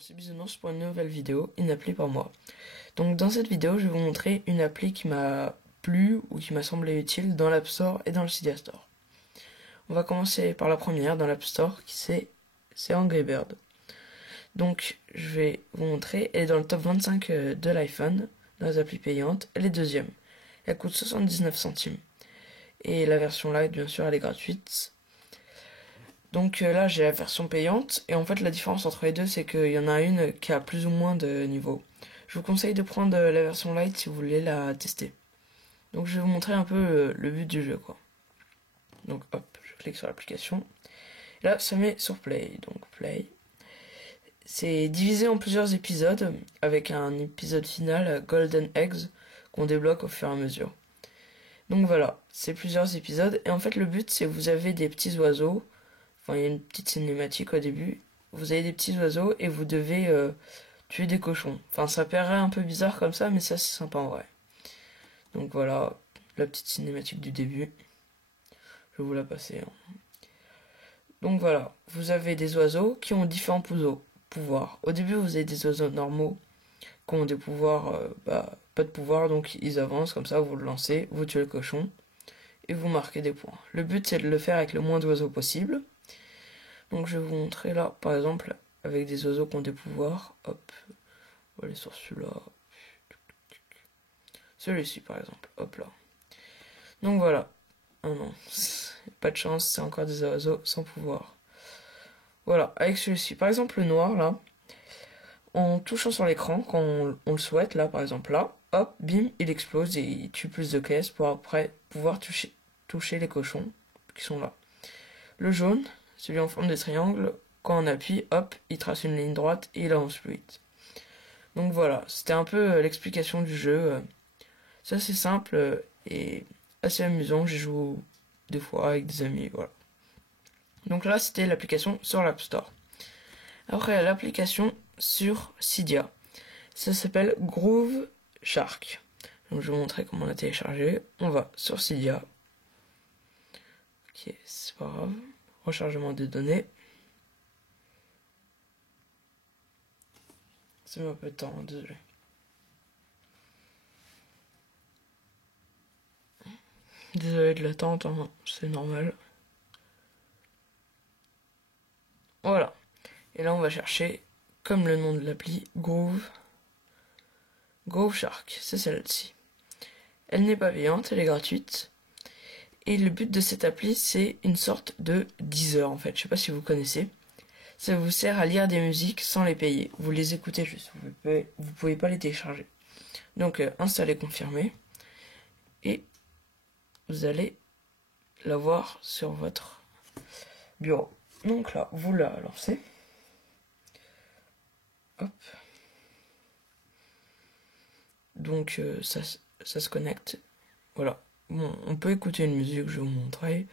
Bonjour, c'est Bisounours pour une nouvelle vidéo, une appli par moi. Donc dans cette vidéo, je vais vous montrer une appli qui m'a plu ou qui m'a semblé utile dans l'App Store et dans le Cydia Store. On va commencer par la première dans l'App Store, c'est Angry Bird. Donc je vais vous montrer, elle est dans le top 25 de l'iPhone, dans les applis payantes, elle est deuxième. Elle coûte 79 centimes. Et la version light, bien sûr, elle est gratuite. Donc là j'ai la version payante et en fait la différence entre les deux c'est qu'il y en a une qui a plus ou moins de niveaux. Je vous conseille de prendre la version light si vous voulez la tester. Donc je vais vous montrer un peu le but du jeu quoi. Donc hop, je clique sur l'application. Là ça met sur Play, donc Play. C'est divisé en plusieurs épisodes avec un épisode final Golden Eggs qu'on débloque au fur et à mesure. Donc voilà, c'est plusieurs épisodes et en fait le but c'est que vous avez des petits oiseaux. Enfin, il y a une petite cinématique au début. Vous avez des petits oiseaux et vous devez tuer des cochons. Enfin, ça paraît un peu bizarre comme ça, mais ça c'est sympa en vrai. Donc voilà, la petite cinématique du début. Je vais vous la passer. Donc voilà, vous avez des oiseaux qui ont différents pouvoirs. Au début, vous avez des oiseaux normaux qui ont des pouvoirs, pas de pouvoir, donc ils avancent comme ça, vous le lancez, vous tuez le cochon et vous marquez des points. Le but c'est de le faire avec le moins d'oiseaux possible. Donc je vais vous montrer là, par exemple, avec des oiseaux qui ont des pouvoirs. Hop, on va aller sur celui-là. Celui-ci par exemple, hop là. Donc voilà. Ah non, pas de chance, c'est encore des oiseaux sans pouvoir. Voilà, avec celui-ci. Par exemple le noir là, en touchant sur l'écran, quand on le souhaite, là par exemple là, hop, bim, il explose et il tue plus de caisses pour après pouvoir toucher les cochons qui sont là. Le jaune, celui en forme de triangle, quand on appuie, hop, il trace une ligne droite et il avance plus vite. Donc voilà, c'était un peu l'explication du jeu. C'est assez simple et assez amusant, j'y joue des fois avec des amis, voilà. Donc là, c'était l'application sur l'App Store. Après, l'application sur Cydia. Ça s'appelle Groove Shark. Donc je vais vous montrer comment la télécharger. On va sur Cydia. Ok, c'est pas grave. Rechargement des données. Ça met un peu de temps, désolé. Désolé de l'attente, hein, c'est normal. Voilà. Et là, on va chercher, comme le nom de l'appli, Groove Shark. C'est celle-ci. Elle n'est pas payante, elle est gratuite. Et le but de cette appli, c'est une sorte de Deezer, en fait. Je sais pas si vous connaissez. Ça vous sert à lire des musiques sans les payer. Vous les écoutez juste. Vous pouvez pas les télécharger. Donc, installer, confirmer. Et vous allez la voir sur votre bureau. Donc là, vous la lancez. Hop. Donc ça se connecte. Voilà. Bon, on peut écouter une musique, je vais vous montrer.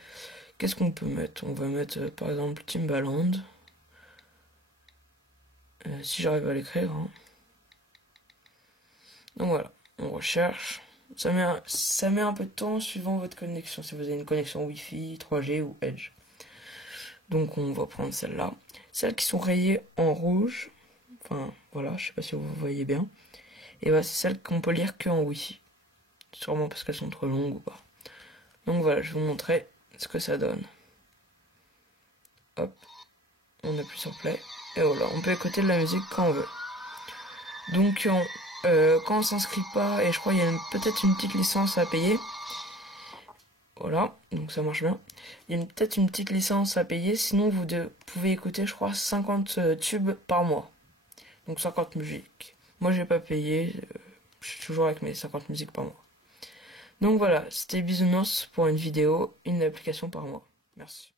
Qu'est-ce qu'on peut mettre? On va mettre par exemple Timbaland. Si j'arrive à l'écrire. Hein. Donc voilà, on recherche. Ça met un peu de temps suivant votre connexion. Si vous avez une connexion Wi-Fi, 3G ou Edge. Donc on va prendre celle-là. Celles qui sont rayées en rouge. Enfin voilà, je sais pas si vous voyez bien. Et bah c'est celles qu'on peut lire que en Wi-Fi. Sûrement parce qu'elles sont trop longues ou pas. Donc voilà, je vais vous montrer ce que ça donne. Hop, on appuie sur play. Et voilà, on peut écouter de la musique quand on veut. Donc quand on s'inscrit pas, et je crois qu'il y a peut-être une petite licence à payer. Voilà, donc ça marche bien. Il y a peut-être une petite licence à payer, sinon vous pouvez écouter, je crois, 50 tubes par mois. Donc 50 musiques. Moi j'ai pas payé, je suis toujours avec mes 50 musiques par mois. Donc voilà, c'était Bisounours pour une vidéo, une application par mois. Merci.